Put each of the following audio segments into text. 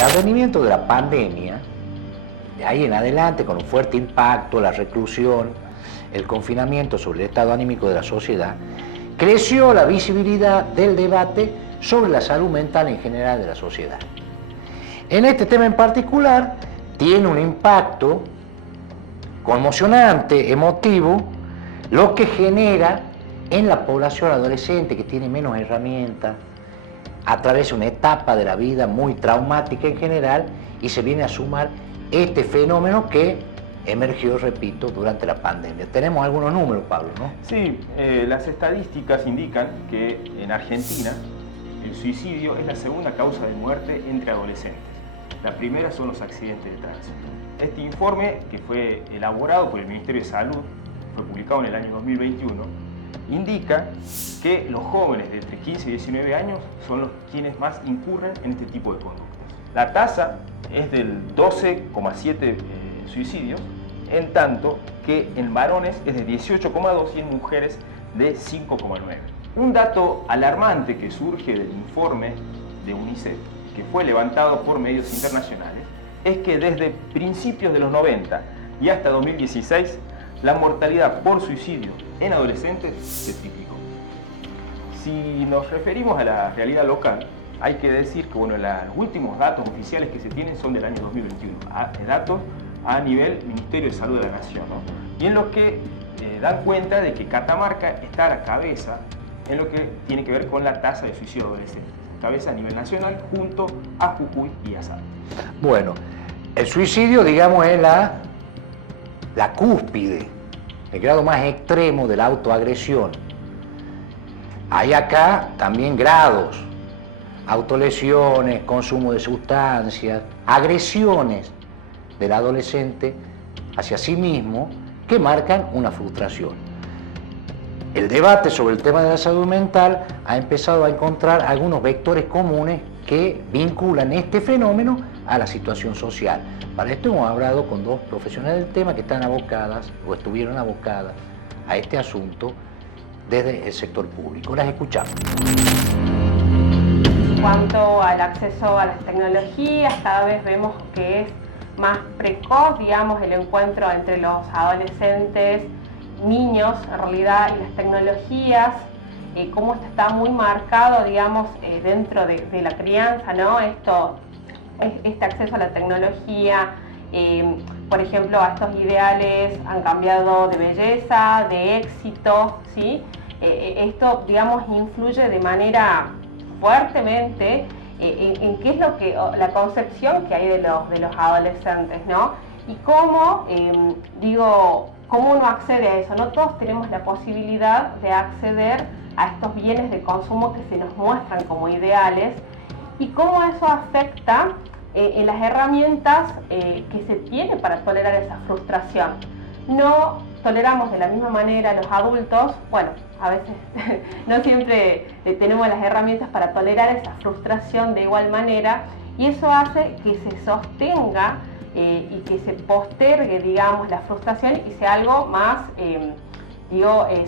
advenimiento de la pandemia, de ahí en adelante, con un fuerte impacto, la reclusión, el confinamiento sobre el estado anímico de la sociedad, creció la visibilidad del debate sobre la salud mental en general de la sociedad. En este tema en particular, tiene un impacto conmocionante, emotivo, lo que genera en la población adolescente que tiene menos herramientas, atraviesa una etapa de la vida muy traumática en general y se viene a sumar este fenómeno que emergió, repito, durante la pandemia. Tenemos algunos números, Pablo, ¿no? Sí, las estadísticas indican que en Argentina el suicidio es la segunda causa de muerte entre adolescentes. La primera son los accidentes de tránsito. Este informe, que fue elaborado por el Ministerio de Salud, fue publicado en el año 2021, indica que los jóvenes de entre 15 y 19 años son los quienes más incurren en este tipo de conductas. La tasa es del 12,7 suicidios, en tanto que en varones es de 18,2 y en mujeres de 5,9. Un dato alarmante que surge del informe de UNICEF, que fue levantado por medios internacionales, es que desde principios de los 90 y hasta 2016, la mortalidad por suicidio en adolescentes se triplicó. Si nos referimos a la realidad local, hay que decir que los últimos datos oficiales que se tienen son del año 2021, datos a nivel Ministerio de Salud de la Nación, ¿no? Y en los que dan cuenta de que Catamarca está a la cabeza en lo que tiene que ver con la tasa de suicidio de adolescentes, cabeza a nivel nacional junto a Jujuy y a Salta. Bueno, el suicidio, digamos, es la cúspide, el grado más extremo de la autoagresión. Hay acá también grados, autolesiones, consumo de sustancias, agresiones del adolescente hacia sí mismo que marcan una frustración. El debate sobre el tema de la salud mental ha empezado a encontrar algunos vectores comunes que vinculan este fenómeno a la situación social. Para esto hemos hablado con dos profesionales del tema que están abocadas o estuvieron abocadas a este asunto desde el sector público. Las escuchamos. En cuanto al acceso a las tecnologías, cada vez vemos que es más precoz, digamos, el encuentro entre los adolescentes, niños, en realidad, y las tecnologías, cómo esto está muy marcado, digamos, dentro de la crianza, ¿no? Este acceso a la tecnología, por ejemplo, a estos ideales han cambiado de belleza, de éxito, ¿sí? Esto, digamos, influye de manera fuertemente en qué es la concepción que hay de los adolescentes, ¿no? Y cómo, cómo uno accede a eso. No todos tenemos la posibilidad de acceder a estos bienes de consumo que se nos muestran como ideales y cómo eso afecta en las herramientas que se tiene para tolerar esa frustración. No toleramos de la misma manera los adultos, bueno, a veces no siempre tenemos las herramientas para tolerar esa frustración de igual manera y eso hace que se sostenga y que se postergue, digamos, la frustración y sea algo más,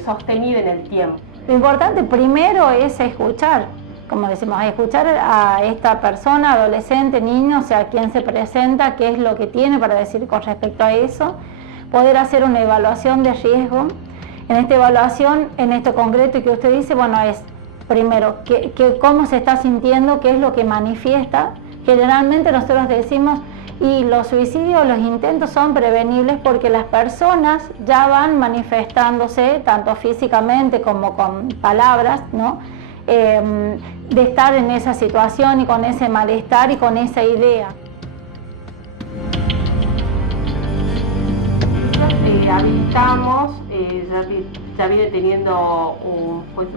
sostenido en el tiempo. Lo importante primero es escuchar, como decimos, escuchar a esta persona, adolescente, niño, o sea, quién se presenta, qué es lo que tiene para decir con respecto a eso, poder hacer una evaluación de riesgo. En esta evaluación, en esto concreto que usted dice, bueno, es primero, cómo se está sintiendo, qué es lo que manifiesta. Generalmente nosotros decimos, y los suicidios, los intentos son prevenibles porque las personas ya van manifestándose, tanto físicamente como con palabras, ¿no? De estar en esa situación y con ese malestar y con esa idea. Habilitamos, ya viene teniendo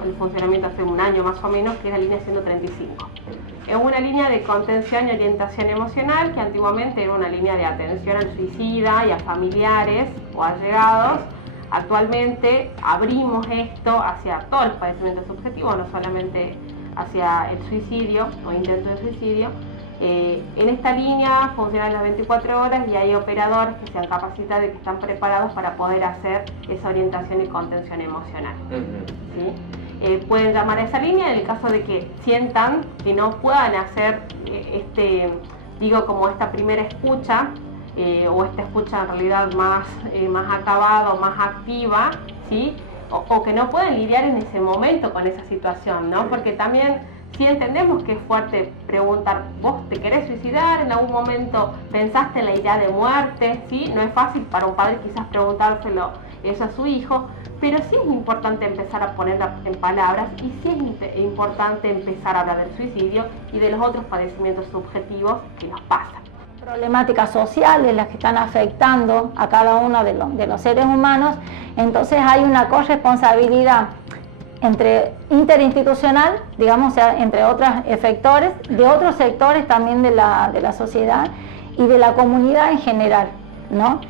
el funcionamiento hace un año más o menos, que es la línea 135. Es una línea de contención y orientación emocional que antiguamente era una línea de atención al suicida y a familiares o allegados. Actualmente abrimos esto hacia todos los padecimientos subjetivos, no solamente hacia el suicidio o intento de suicidio. En esta línea funcionan las 24 horas y hay operadores que se han capacitado y que están preparados para poder hacer esa orientación y contención emocional. ¿Sí? Pueden llamar a esa línea en el caso de que sientan que no puedan hacer digo, como esta primera escucha, o esta escucha en realidad más acabada o más activa, ¿sí? O que no pueden lidiar en ese momento con esa situación, ¿no? Porque también sí entendemos que es fuerte preguntar, ¿vos te querés suicidar? ¿En algún momento pensaste en la idea de muerte? ¿Sí? No es fácil para un padre quizás preguntárselo eso a su hijo, pero sí es importante empezar a ponerla en palabras y sí es importante empezar a hablar del suicidio y de los otros padecimientos subjetivos que nos pasan. Problemáticas sociales las que están afectando a cada uno de los seres humanos, entonces hay una corresponsabilidad interinstitucional, digamos, o sea, entre otros efectores, de otros sectores también de la sociedad y de la comunidad en general, ¿no?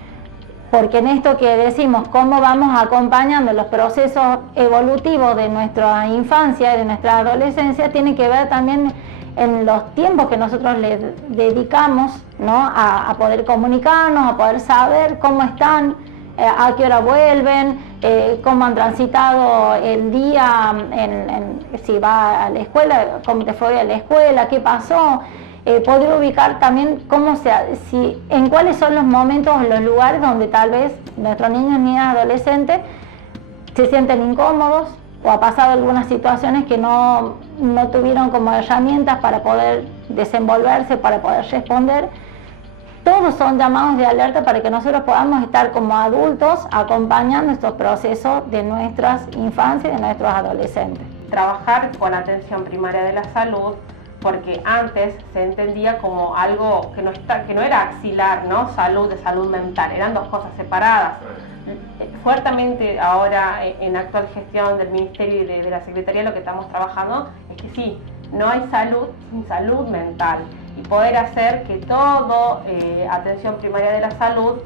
Porque en esto que decimos, cómo vamos acompañando los procesos evolutivos de nuestra infancia y de nuestra adolescencia, tiene que ver también en los tiempos que nosotros le dedicamos, ¿no? a poder comunicarnos, a poder saber cómo están, a qué hora vuelven, cómo han transitado el día, si va a la escuela, cómo te fue a la escuela, qué pasó. Poder ubicar también en cuáles son los momentos o los lugares donde tal vez nuestros niños, niñas, adolescentes se sienten incómodos o ha pasado algunas situaciones que no tuvieron como herramientas para poder desenvolverse, para poder responder. Todos son llamados de alerta para que nosotros podamos estar como adultos acompañando estos procesos de nuestras infancias y de nuestros adolescentes. Trabajar con atención primaria de la salud, porque antes se entendía como algo que no era axilar, ¿no? Salud de salud mental, eran dos cosas separadas. Fuertemente ahora en la actual gestión del Ministerio y de la Secretaría lo que estamos trabajando es que sí, no hay salud sin salud mental y poder hacer que todo atención primaria de la salud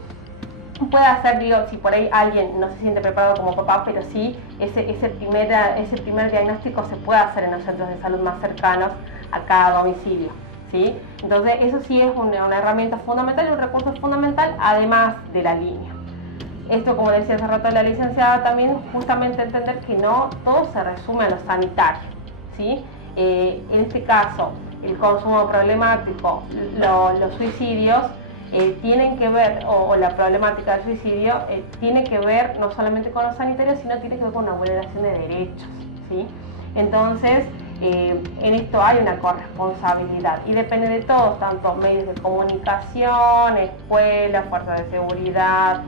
pueda ser, digo, si por ahí alguien no se siente preparado como papá, pero sí ese primer diagnóstico se puede hacer en los centros de salud más cercanos a cada domicilio, ¿sí? Entonces eso sí es una herramienta fundamental y un recurso fundamental, además de la línea. Esto, como decía hace rato la licenciada, también justamente entender que no todo se resume a lo sanitario, ¿sí? En este caso, el consumo problemático, los suicidios tienen que ver, o la problemática del suicidio tiene que ver no solamente con lo sanitario, sino tiene que ver con una vulneración de derechos, ¿sí? Entonces, en esto hay una corresponsabilidad y depende de todos, tanto medios de comunicación, escuelas, fuerzas de seguridad,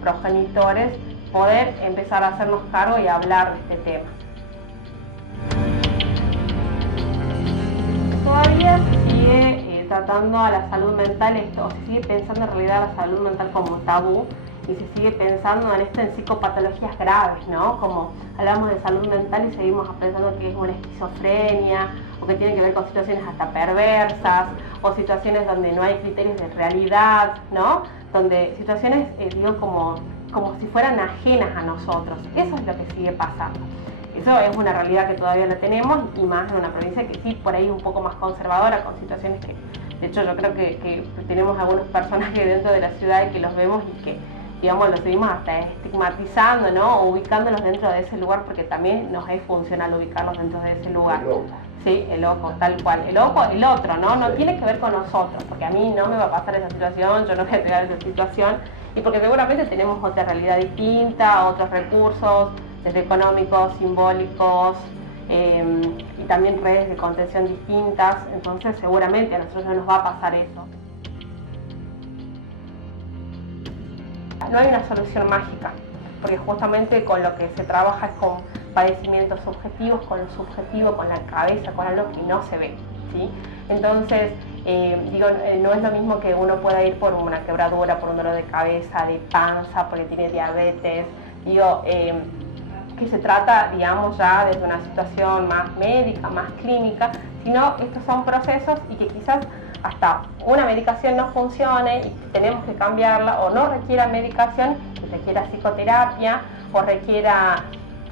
progenitores, poder empezar a hacernos cargo y hablar de este tema. Todavía se sigue tratando a la salud mental, se sigue pensando en realidad la salud mental como tabú y se sigue pensando en psicopatologías graves, ¿no? Como hablamos de salud mental y seguimos pensando que es una esquizofrenia o que tiene que ver con situaciones hasta perversas o situaciones donde no hay criterios de realidad, ¿no? Donde situaciones, como si fueran ajenas a nosotros. Eso es lo que sigue pasando. Eso es una realidad que todavía la tenemos y más en una provincia que sí, por ahí un poco más conservadora, con situaciones que, de hecho, yo creo que tenemos algunos personajes dentro de la ciudad y que los vemos y que, digamos, los seguimos hasta estigmatizando, ¿no? O ubicándolos dentro de ese lugar porque también nos es funcional ubicarlos dentro de ese lugar. Sí, el loco, tal cual. El loco, el otro, ¿no? No tiene que ver con nosotros, porque a mí no me va a pasar esa situación, yo no voy a pegar esa situación, y porque seguramente tenemos otra realidad distinta, otros recursos, desde económicos, simbólicos, y también redes de contención distintas, entonces seguramente a nosotros no nos va a pasar eso. No hay una solución mágica, porque justamente con lo que se trabaja es con padecimientos subjetivos, con lo subjetivo, con la cabeza, con algo que no se ve, ¿sí? Entonces, no es lo mismo que uno pueda ir por una quebradura, por un dolor de cabeza, de panza, porque tiene diabetes, que se trata, digamos, ya desde una situación más médica, más clínica, sino estos son procesos y que quizás hasta una medicación no funcione y tenemos que cambiarla, o no requiera medicación, que requiera psicoterapia, o requiera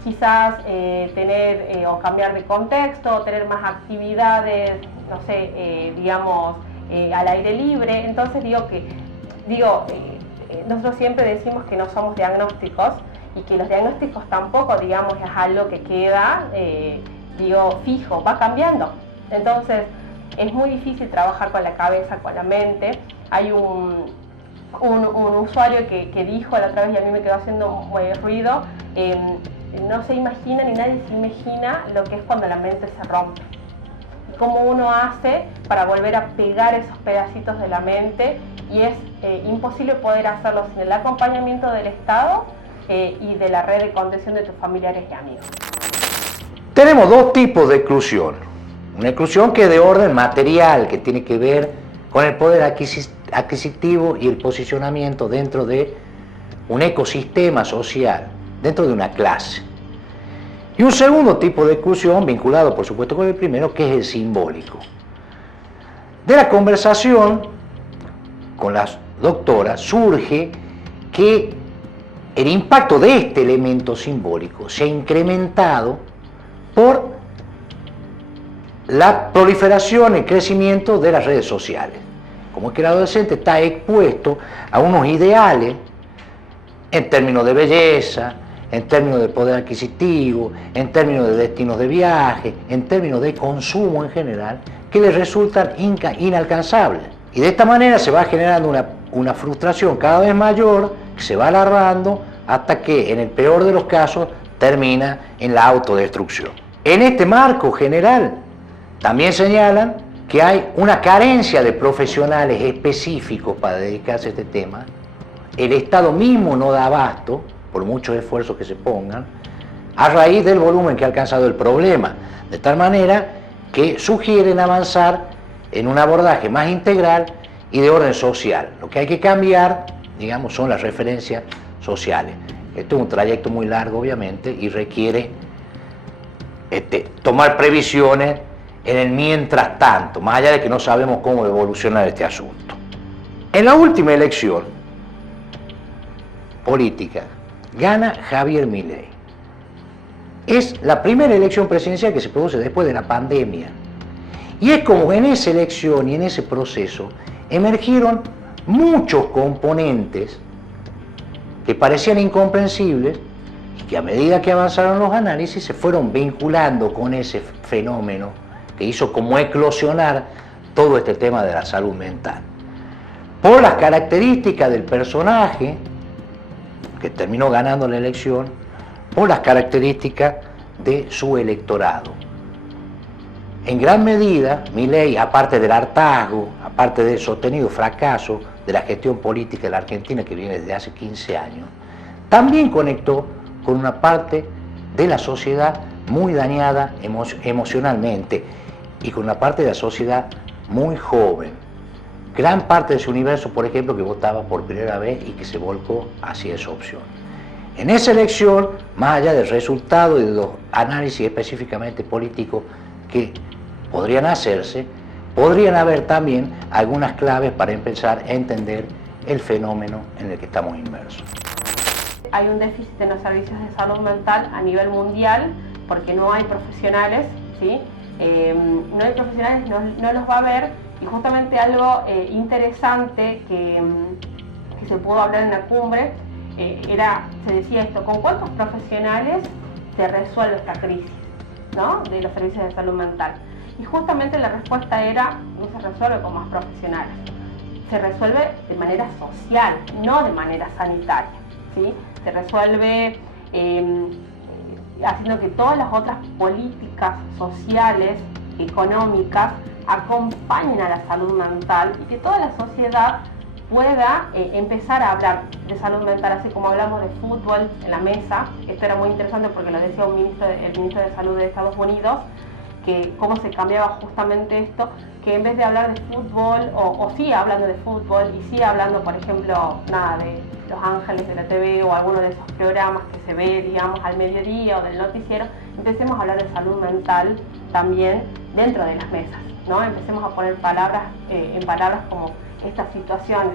quizás tener o cambiar de contexto, o tener más actividades, no sé, al aire libre. Entonces nosotros siempre decimos que no somos diagnósticos y que los diagnósticos tampoco, digamos, es algo que queda, fijo, va cambiando. Entonces, es muy difícil trabajar con la cabeza, con la mente. Hay un usuario que dijo la otra vez, y a mí me quedó haciendo ruido, no se imagina, ni nadie se imagina lo que es cuando la mente se rompe. Y cómo uno hace para volver a pegar esos pedacitos de la mente, y es imposible poder hacerlo sin el acompañamiento del Estado y de la red de contención de tus familiares y amigos. Tenemos dos tipos de exclusión. Una exclusión que es de orden material, que tiene que ver con el poder adquisitivo y el posicionamiento dentro de un ecosistema social, dentro de una clase. Y un segundo tipo de exclusión, vinculado por supuesto con el primero, que es el simbólico. De la conversación con las doctoras surge que el impacto de este elemento simbólico se ha incrementado por la proliferación y crecimiento de las redes sociales. Como es que el adolescente está expuesto a unos ideales en términos de belleza, en términos de poder adquisitivo, en términos de destinos de viaje, en términos de consumo en general, que le resultan inalcanzables. Y de esta manera se va generando una frustración cada vez mayor, que se va alargando hasta que, en el peor de los casos, termina en la autodestrucción. En este marco general, también señalan que hay una carencia de profesionales específicos para dedicarse a este tema. El Estado mismo no da abasto, por muchos esfuerzos que se pongan, a raíz del volumen que ha alcanzado el problema, de tal manera que sugieren avanzar en un abordaje más integral y de orden social. Lo que hay que cambiar, digamos, son las referencias sociales. Esto es un trayecto muy largo, obviamente, y requiere tomar previsiones en el mientras tanto, más allá de que no sabemos cómo evolucionar este asunto. En la última elección política, gana Javier Milei. Es la primera elección presidencial que se produce después de la pandemia. Y es como en esa elección y en ese proceso emergieron muchos componentes que parecían incomprensibles y que a medida que avanzaron los análisis se fueron vinculando con ese fenómeno que hizo como eclosionar todo este tema de la salud mental. Por las características del personaje que terminó ganando la elección, por las características de su electorado. En gran medida, Milei, aparte del hartazgo, aparte del sostenido fracaso de la gestión política de la Argentina que viene desde hace 15 años, también conectó con una parte de la sociedad muy dañada emocionalmente y con una parte de la sociedad muy joven. Gran parte de su universo, por ejemplo, que votaba por primera vez y que se volcó hacia esa opción. En esa elección, más allá del resultado y de los análisis específicamente políticos que podrían hacerse, podrían haber también algunas claves para empezar a entender el fenómeno en el que estamos inmersos. Hay un déficit en los servicios de salud mental a nivel mundial porque no hay profesionales, ¿sí? No hay profesionales, no los va a haber, y justamente algo interesante que se pudo hablar en la cumbre se decía esto: ¿con cuántos profesionales se resuelve esta crisis, ¿no?, de los servicios de salud mental? Y justamente la respuesta era: no se resuelve con más profesionales, se resuelve de manera social, no de manera sanitaria, ¿sí? Se resuelve haciendo que todas las otras políticas sociales, económicas, acompañen a la salud mental y que toda la sociedad pueda empezar a hablar de salud mental, así como hablamos de fútbol en la mesa. Esto era muy interesante porque lo decía el ministro de Salud de Estados Unidos, que cómo se cambiaba justamente esto, que en vez de hablar de fútbol, o sigue hablando de fútbol y sigue hablando, por ejemplo, de Los Ángeles de la TV o alguno de esos programas que se ve, digamos, al mediodía o del noticiero, empecemos a hablar de salud mental también dentro de las mesas, ¿no? Empecemos a poner palabras en palabras como estas situaciones.